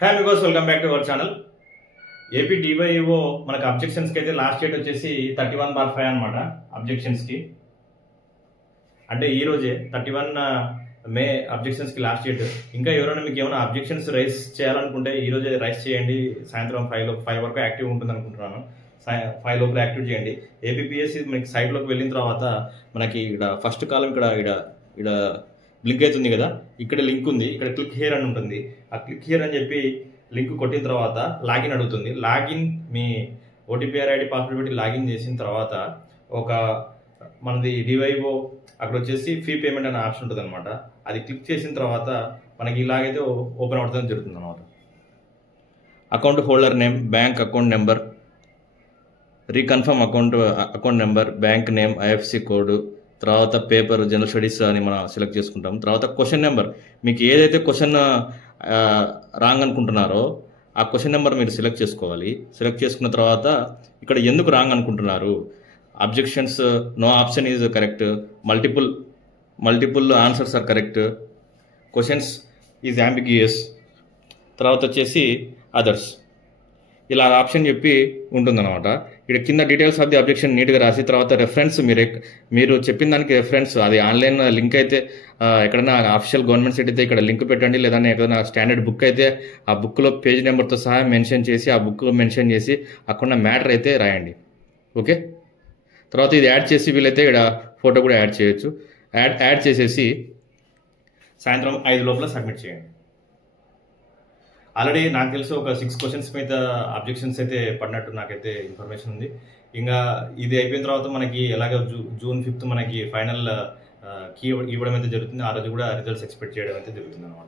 Hi because welcome back to our channel. AP DYO మనకు అబ్జెక్షన్స్కి అయితే last date వచ్చేసి 31/5 అనమాట. అబ్జెక్షన్స్కి అంటే ఈ రోజే 31 మే అబ్జెక్షన్స్కి లాస్ట్ డేట్. ఇంకా ఎవరైనా మీకు ఏమైనా అబ్జెక్షన్స్ రైస్ చేయాలనుకుంటే ఈ రోజే రైస్ చేయండి. సాయంత్రం 5 వరకు యాక్టివ్ ఉంటుంది అనుకుంటున్నాను. 5 లోపల యాక్టివ్ చేయండి. ఏపీపీఎస్సీ మనకి సైట్లోకి వెళ్ళిన తర్వాత మనకి ఇక్కడ ఫస్ట్ కాలం ఇక్కడ బ్లింక్ అవుతుంది కదా, ఇక్కడ లింక్ ఉంది. ఇక్కడ క్లిక్ హియర్ అని ఉంటుంది. ఆ క్లిక్ హియర్ అని చెప్పి లింక్ కొట్టిన తర్వాత లాగిన్ అడుగుతుంది. లాగిన్ మీ ఓటీపీఆర్ ఐడి పాస్వర్డ్ పెట్టి లాగిన్ చేసిన తర్వాత ఒక మనది డివైఓ అక్కడ వచ్చేసి ఫీ పేమెంట్ అనే ఆప్షన్ ఉంటుంది అనమాట. అది క్లిక్ చేసిన తర్వాత మనకి ఇలాగైతే ఓపెన్ అవుతుంది జరుగుతుంది అనమాట. Account holder name, bank account number, reconfirm account number, bank name, IFC code, తర్వాత పేపర్ జనరల్ స్టడీస్ అని మనం సెలెక్ట్ చేసుకుంటాం. తర్వాత క్వశ్చన్ నెంబర్, మీకు ఏదైతే క్వశ్చన్ రాంగ్ అనుకుంటున్నారో ఆ క్వశ్చన్ నెంబర్ మీరు సెలెక్ట్ చేసుకోవాలి. సెలెక్ట్ చేసుకున్న తర్వాత ఇక్కడ ఎందుకు రాంగ్ అనుకుంటున్నారు, objections no option is correct, multiple answers are correct, questions is ambiguous, తర్వాత వచ్చేసి అదర్స్, ఇలా ఆప్షన్ చెప్పి ఉంటుందన్నమాట. ఇక్కడ కింద డీటెయిల్స్ ఆఫ్ ది అబ్జెక్షన్ నీట్గా రాసి తర్వాత రెఫరెన్స్ మీరు చెప్పిన దానికి రెఫరెన్స్ అది ఆన్లైన్ లింక్ అయితే ఎక్కడైనా అఫీషియల్ గవర్నమెంట్ సైట్ అయితే ఇక్కడ లింక్ పెట్టండి. లేదంటే ఎక్కడైనా స్టాండర్డ్ బుక్ అయితే ఆ బుక్లో పేజ్ నెంబర్తో సహా మెన్షన్ చేసి ఆ బుక్ మెన్షన్ చేసి అక్కడ మ్యాటర్ అయితే రాయండి. ఓకే, తర్వాత ఇది యాడ్ చేసి వీలైతే ఇక్కడ ఫోటో కూడా యాడ్ చేయొచ్చు. యాడ్ చేసేసి సాయంత్రం 5 లోపల సబ్మిట్ చేయండి. ఆల్రెడీ నాకు తెలిసి ఒక 6 క్వశ్చన్స్ మీద అబ్జెక్షన్స్ అయితే పడినట్టు నాకైతే ఇన్ఫర్మేషన్ ఉంది. ఇంకా ఇది అయిపోయిన తర్వాత మనకి ఎలాగో జూన్ 5 మనకి ఫైనల్ కీ ఇవ్వడం అయితే జరుగుతుంది. ఆ రోజు కూడా రిజల్ట్స్ ఎక్స్పెక్ట్ చేయడం అయితే జరుగుతుంది అనమాట.